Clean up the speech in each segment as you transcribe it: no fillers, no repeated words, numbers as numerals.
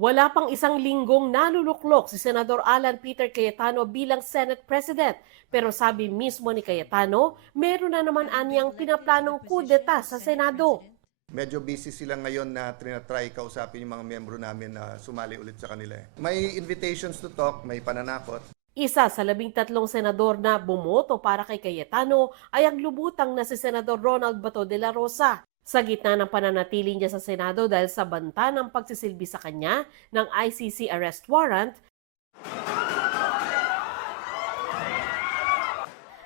Wala pang isang linggong naluluklok si Senador Alan Peter Cayetano bilang Senate President. Pero sabi mismo ni Cayetano, meron na naman anyang pinaplanong kudeta sa Senado. Medyo busy sila ngayon na trinatry kausapin yung mga miyembro namin na sumali ulit sa kanila. May invitations to talk, may pananakot. Isa sa 13 senador na bumoto para kay Cayetano ay ang lubutang na si Senador Ronald Bato de la Rosa. Sa gitna ng pananatili niya sa Senado dahil sa banta ng pagsisilbi sa kanya ng ICC arrest warrant,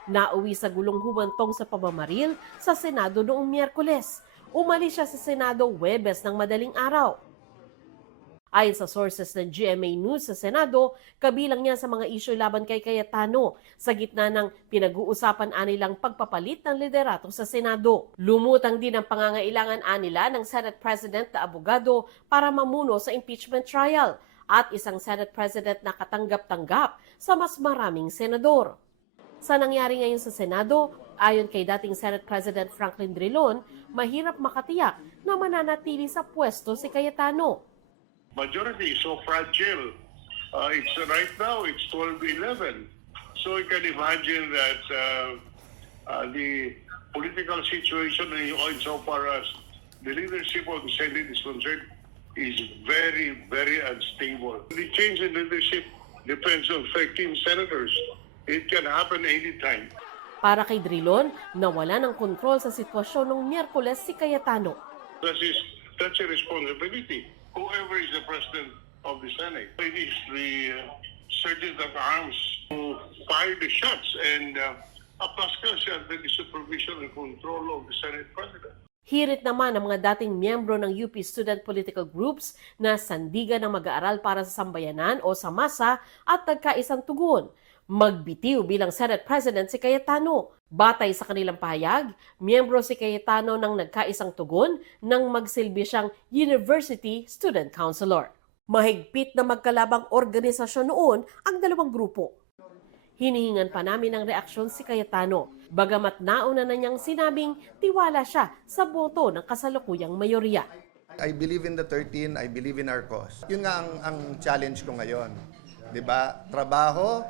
nauwi sa gulong humantong sa pamamaril sa Senado noong Miyerkules. Umalis siya sa Senado Huwebes ng madaling araw. Ayon sa sources ng GMA News sa Senado, kabilang niya sa mga isyu laban kay Cayetano sa gitna ng pinag-uusapan anilang pagpapalit ng liderato sa Senado. Lumutang din ang pangangailangan anila ng Senate President na abogado para mamuno sa impeachment trial at isang Senate President na katanggap-tanggap sa mas maraming senador. Sa nangyari ngayon sa Senado, ayon kay dating Senate President Franklin Drilon, mahirap makatiyak na mananatili sa pwesto si Cayetano. Majority is so fragile. Right now, it's 12-11. So you can imagine that the political situation insofar as the leadership of the Senate is concerned is very, very unstable. The change in leadership depends on 13 senators. It can happen anytime. Para kay Drilon, nawala ng kontrol sa sitwasyon ng Miyerkules si Cayetano. That's a responsibility. Whoever is the president of the Senate, it is the sergeant at arms who fire the shots, and Pascal siya under the supervision and control of the Senate President. Hirit naman ang mga dating miyembro ng UP student political groups na sandigan ng mag-aaral para sa sambayanan o sa masa at nagkaisang tugon. Magbitiw bilang Senate President si Cayetano. Batay sa kanilang pahayag, miyembro si Cayetano ng nagkaisang tugon nang magsilbi siyang University Student Councilor. Mahigpit na magkalabang organisasyon noon ang dalawang grupo. Hinihingan pa namin ng reaksyon si Cayetano, bagamat nauna na niyang sinabing tiwala siya sa boto ng kasalukuyang mayorya. I believe in the 13, I believe in our cause. Yun nga ang challenge ko ngayon. 'Di ba? Trabaho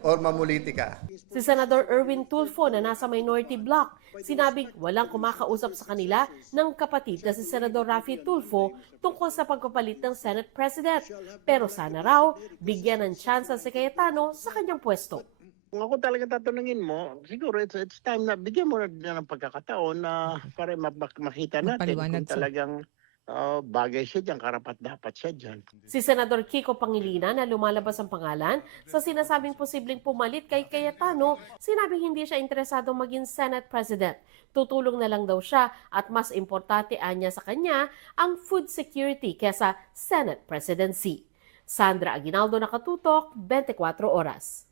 or mamulitika. Si Senador Erwin Tulfo na nasa minority bloc, sinabing walang kumakausap sa kanila ng kapatid na si Senador Raffy Tulfo tungkol sa pagpapalit ng Senate President. Pero sana raw, bigyan ng tsansa si Cayetano sa kanyang pwesto. Kung ako talaga tatanungin mo, siguro it's time na bigyan mo na ng pagkakataon na para makita natin kung talagang bagay siya dyan, karapat-dapat siya dyan. Si Senador Kiko Pangilinan na lumalabas ang pangalan sa sinasabing posibleng pumalit kay Cayetano, sinabing hindi siya interesadong maging Senate President. Tutulong na lang daw siya at mas importante anya sa kanya ang food security kesa Senate presidency. Sandra Aguinaldo, Nakatutok, 24 Oras.